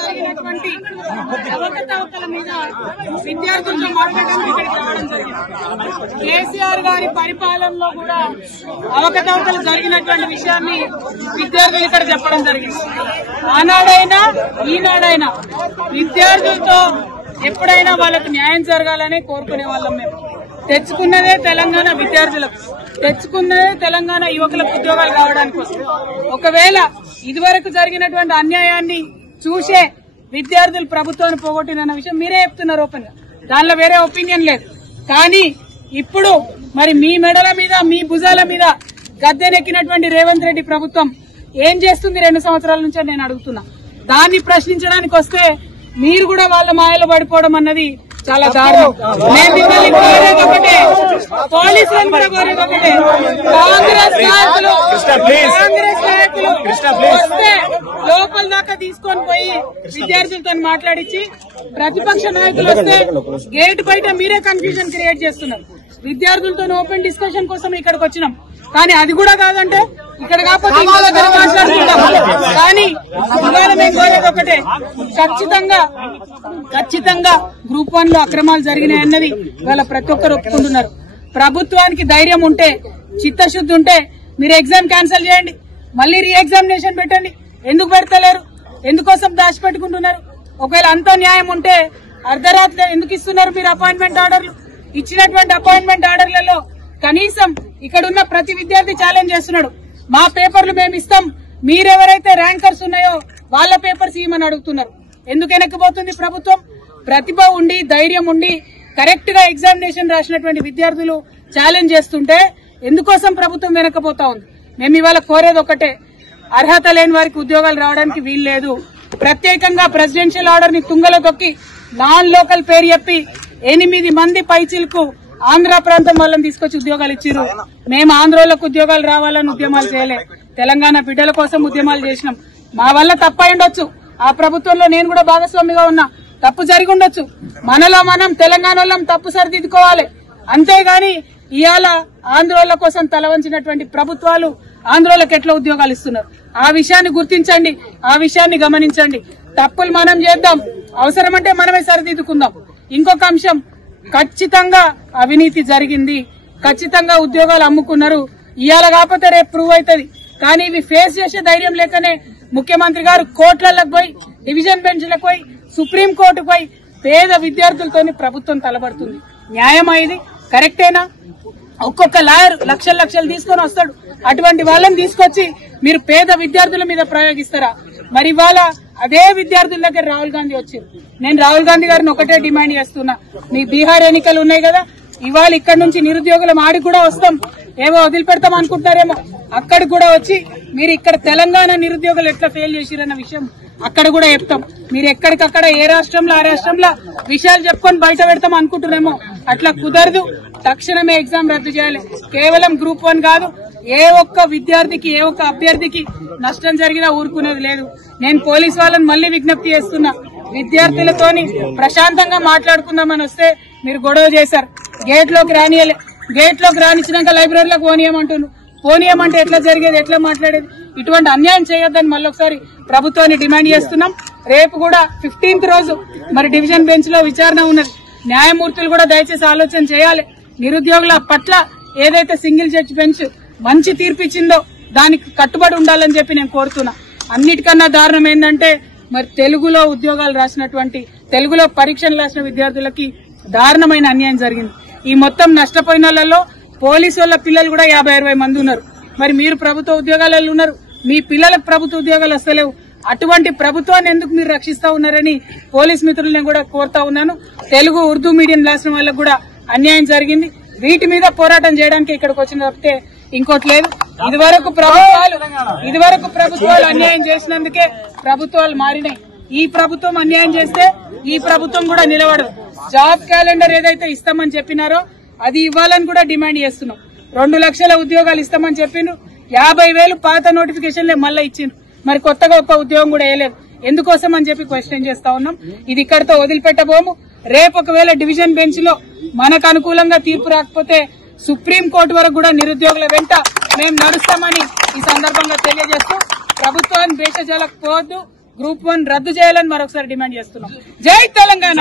జరిగినటువంటి అవకతవకల మీద విద్యార్థులతో మాట్లాడడానికి ఇక్కడికి రావడం జరిగింది. కేసీఆర్ గారి పరిపాలనలో కూడా అవకతవకలు జరిగినటువంటి విషయాన్ని విద్యార్థులు ఇక్కడ చెప్పడం జరిగింది. ఆనాడైనా ఈనాడైనా విద్యార్థులతో ఎప్పుడైనా వాళ్ళకు న్యాయం జరగాలని కోరుకునే వాళ్ళం. మేము తెచ్చుకున్నదే తెలంగాణ విద్యార్థులకు, తెచ్చుకున్నదే తెలంగాణ యువకులకు ఉద్యోగాలు కావడానికి కోసం. ఒకవేళ ఇదివరకు జరిగినటువంటి అన్యాయాన్ని చూసే విద్యార్థులు ప్రభుత్వాన్ని పోగొట్టినన్న విషయం మీరే చెప్తున్నారు ఓపెన్ గా, దానిలో వేరే ఒపీనియన్ లేదు. కానీ ఇప్పుడు మరి మీ మెడల మీద మీ భుజాల మీద గద్దెనెక్కినటువంటి రేవంత్ రెడ్డి ప్రభుత్వం ఏం చేస్తుంది 2 సంవత్సరాల నుంచి నేను అడుగుతున్నా. దాన్ని ప్రశ్నించడానికి వస్తే మీరు కూడా వాళ్ళ మాయలో పడిపోవడం అన్నది చాలా దారుణం. నేను మిమ్మల్ని కోరేది ఒకటే, పోలీసులను కూడా కోరేది ఒకటే, కాంగ్రెస్ నాయకులు వస్తే లోపల దాకా తీసుకొని పోయి విద్యార్థులతో మాట్లాడించి, ప్రతిపక్ష నాయకులు వస్తే గేట్ బయట మీరే కన్ఫ్యూజన్ క్రియేట్ చేస్తున్నారు. విద్యార్థులతో ఓపెన్ డిస్కషన్ కోసం ఇక్కడికి వచ్చినాం, కానీ అది కూడా కాదంటే ఇక్కడ కాకపోతే ఇంకో దగ్గర మాట్లాడుకుంటాం. కానీ ఇవాళ మేము కోరేది ఒకటే, ఖచ్చితంగా గ్రూప్ 1 లో అక్రమాలు జరిగినాయన్నది ఇవాళ ప్రతి ఒక్కరు ఒప్పుకుంటున్నారు. ప్రభుత్వానికి ధైర్యం ఉంటే, చిత్తశుద్ధి ఉంటే మీరు ఎగ్జామ్ క్యాన్సిల్ చేయండి, మళ్ళీ రీ ఎగ్జామినేషన్ పెట్టండి. ఎందుకు పెడతలేరు? ఎందుకోసం దాచిపెట్టుకుంటున్నారు? ఒకవేళ అంత న్యాయం ఉంటే అర్ధరాత్రి ఎందుకు ఇస్తున్నారు మీరు అపాయింట్మెంట్ ఆర్డర్లు? ఇచ్చినటువంటి అపాయింట్మెంట్ ఆర్డర్లలో కనీసం ఇక్కడ ఉన్న ప్రతి విద్యార్థి ఛాలెంజ్ చేస్తున్నాడు, మా పేపర్లు మేము ఇస్తాం, మీరెవరైతే ర్యాంకర్స్ ఉన్నాయో వాళ్ళ పేపర్స్ ఇవ్వమని అడుగుతున్నారు. ఎందుకు వెనక్కిపోతుంది ప్రభుత్వం? ప్రతిభ ఉండి ధైర్యం ఉండి కరెక్ట్ గా ఎగ్జామినేషన్ రాసినటువంటి విద్యార్థులు ఛాలెంజ్ చేస్తుంటే ఎందుకోసం ప్రభుత్వం వెనక్కిపోతా ఉంది? మేము ఇవాళ కోరేది ఒకటే, అర్హత లేని వారికి ఉద్యోగాలు రావడానికి వీలు లేదు. ప్రత్యేకంగా ప్రెసిడెన్షియల్ ఆర్డర్ ని తుంగలో తొక్కి నాన్ లోకల్ పేరు చెప్పి 8 మంది పైచీలకు ఆంధ్ర ప్రాంతం వాళ్ళని తీసుకొచ్చి ఉద్యోగాలు ఇచ్చారు. మేము ఆంధ్రోళ్లకు ఉద్యోగాలు రావాలని ఉద్యమాలు చేయలే, తెలంగాణ బిడ్డల కోసం ఉద్యమాలు చేసినాం. మా వల్ల తప్పై ఉండొచ్చు, ఆ ప్రభుత్వంలో నేను కూడా భాగస్వామిగా ఉన్నా, తప్పు జరిగి ఉండొచ్చు. మనలో మనం తెలంగాణ వాళ్ళం తప్పు సరిదిద్దుకోవాలి. అంతేగాని ఇవాళ ఆంధ్రోళ్ల కోసం తలవంచినటువంటి ప్రభుత్వాలు ఆంధ్రోళ్లకు ఎట్లా ఉద్యోగాలు ఇస్తున్నారు? ఆ విషయాన్ని గుర్తించండి, ఆ విషయాన్ని గమనించండి. తప్పులు మనం చేద్దాం, అవసరమంటే మనమే సరిదిద్దుకుందాం. ఇంకొక అంశం, ఖచ్చితంగా అవినీతి జరిగింది, ఖచ్చితంగా ఉద్యోగాలు అమ్ముకున్నారు. ఇవాళ కాకపోతే రేపు ప్రూవ్ అవుతుంది. కానీ ఇవి ఫేస్ చేసే ధైర్యం లేకనే ముఖ్యమంత్రి గారు కోర్టులకు పోయి, డివిజన్ బెంచ్లకు పోయి, సుప్రీంకోర్టుకు పోయి పేద విద్యార్థులతో ప్రభుత్వం తలబడుతుంది. న్యాయమా ఇది? కరెక్టేనా? ఒక్కొక్క లాయర్ లక్షలు తీసుకొని వస్తాడు, అటువంటి వాళ్ళని తీసుకొచ్చి మీరు పేద విద్యార్థుల మీద ప్రయోగిస్తారా? మరి ఇవాళ అదే విద్యార్థుల దగ్గర రాహుల్ గాంధీ వచ్చారు. నేను రాహుల్ గాంధీ గారిని ఒకటే డిమాండ్ చేస్తున్నా, మీ బీహార్ ఎన్నికలు ఉన్నాయి కదా, ఇవాళ ఇక్కడ నుంచి నిరుద్యోగులం ఆడికి కూడా వస్తాం, ఏవో వదిలిపెడతాం అనుకుంటున్నారేమో, అక్కడికి కూడా వచ్చి మీరు ఇక్కడ తెలంగాణ నిరుద్యోగులు ఎట్లా ఫెయిల్ చేసిరన్న విషయం అక్కడ కూడా చెప్తాం. మీరు ఎక్కడికక్కడ ఏ రాష్ట్రంలో ఆ రాష్ట్రంలో విషయాలు చెప్పుకొని బయట పెడతాం అనుకుంటున్నారేమో, అట్లా కుదరదు. తక్షణమే ఎగ్జామ్ రద్దు చేయాలి. కేవలం గ్రూప్ 1 కాదు, ఏ ఒక్క విద్యార్థికి ఏ ఒక్క అభ్యర్థికి నష్టం జరిగినా ఊరుకునేది లేదు. నేను పోలీసు వాళ్ళని మళ్లీ విజ్ఞప్తి చేస్తున్నా, విద్యార్థులతోని ప్రశాంతంగా మాట్లాడుకుందామని వస్తే మీరు గొడవ చేశారు, గేట్లోకి రానియలే. గేట్లోకి రానిచ్చినాక లైబ్రరీలోకి పోనీయమంటే ఎట్లా జరిగేది, ఎట్లా మాట్లాడేది? ఇటువంటి అన్యాయం చేయొద్దని మళ్ళొకసారి ప్రభుత్వాన్ని డిమాండ్ చేస్తున్నాం. రేపు కూడా 15th రోజు మరి డివిజన్ బెంచ్ లో విచారణ ఉన్నది. న్యాయమూర్తులు కూడా దయచేసి ఆలోచన చేయాలి. నిరుద్యోగుల పట్ల ఏదైతే సింగిల్ జడ్జి బెంచ్ మంచి తీర్పిచ్చిందో దానికి కట్టుబడి ఉండాలని చెప్పి నేను కోరుతున్నా. అన్నిటికన్నా దారుణం ఏంటంటే మరి తెలుగులో ఉద్యోగాలు రాసినటువంటి, తెలుగులో పరీక్షలు రాసిన విద్యార్థులకి దారుణమైన అన్యాయం జరిగింది. ఈ మొత్తం నష్టపోయిన వాళ్ళలో పోలీసు వాళ్ళ పిల్లలు కూడా 50-60 మంది ఉన్నారు. మరి మీరు ప్రభుత్వ ఉద్యోగాలలో ఉన్నారు, మీ పిల్లలకు ప్రభుత్వ ఉద్యోగాలు వస్తలేవు. అటువంటి ప్రభుత్వాన్ని ఎందుకు మీరు రక్షిస్తా ఉన్నారని పోలీస్ మిత్రులను కూడా కోరుతా ఉన్నాను. తెలుగు ఉర్దూ మీడియం రాసిన వాళ్ళకు కూడా అన్యాయం జరిగింది. వీటి మీద పోరాటం చేయడానికి ఇక్కడికి వచ్చిన తప్పితే ఇంకోటి లేదు. ఇదివరకు ప్రభుత్వాలు అన్యాయం చేసినందుకే ప్రభుత్వాలు మారినాయి. ఈ ప్రభుత్వం అన్యాయం చేస్తే ఈ ప్రభుత్వం కూడా నిలబడదు. జాబ్ క్యాలెండర్ ఏదైతే ఇస్తామని చెప్పినారో అది ఇవ్వాలని కూడా డిమాండ్ చేస్తున్నాం. 2 లక్షల ఉద్యోగాలు ఇస్తామని చెప్పిండ్రు, 50,000 పాత నోటిఫికేషన్లే మళ్ళీ ఇచ్చిండ్రు. మరి కొత్తగా ఒక్క ఉద్యోగం కూడా వేయలేదు. ఎందుకోసం అని చెప్పి క్వశ్చన్ చేస్తా ఉన్నాం. ఇది ఇక్కడితో వదిలిపెట్టబోము. రేపు ఒకవేళ డివిజన్ బెంచ్ లో మనకు అనుకూలంగా తీర్పు రాకపోతే సుప్రీంకోర్టు వరకు కూడా నిరుద్యోగుల వెంట మేము నడుస్తామని ఈ సందర్భంగా తెలియజేస్తూ ప్రభుత్వాన్ని భేషజాలకు పోవద్దు, గ్రూప్ 1 రద్దు చేయాలని మరొకసారి డిమాండ్ చేస్తున్నాం. జై తెలంగాణ.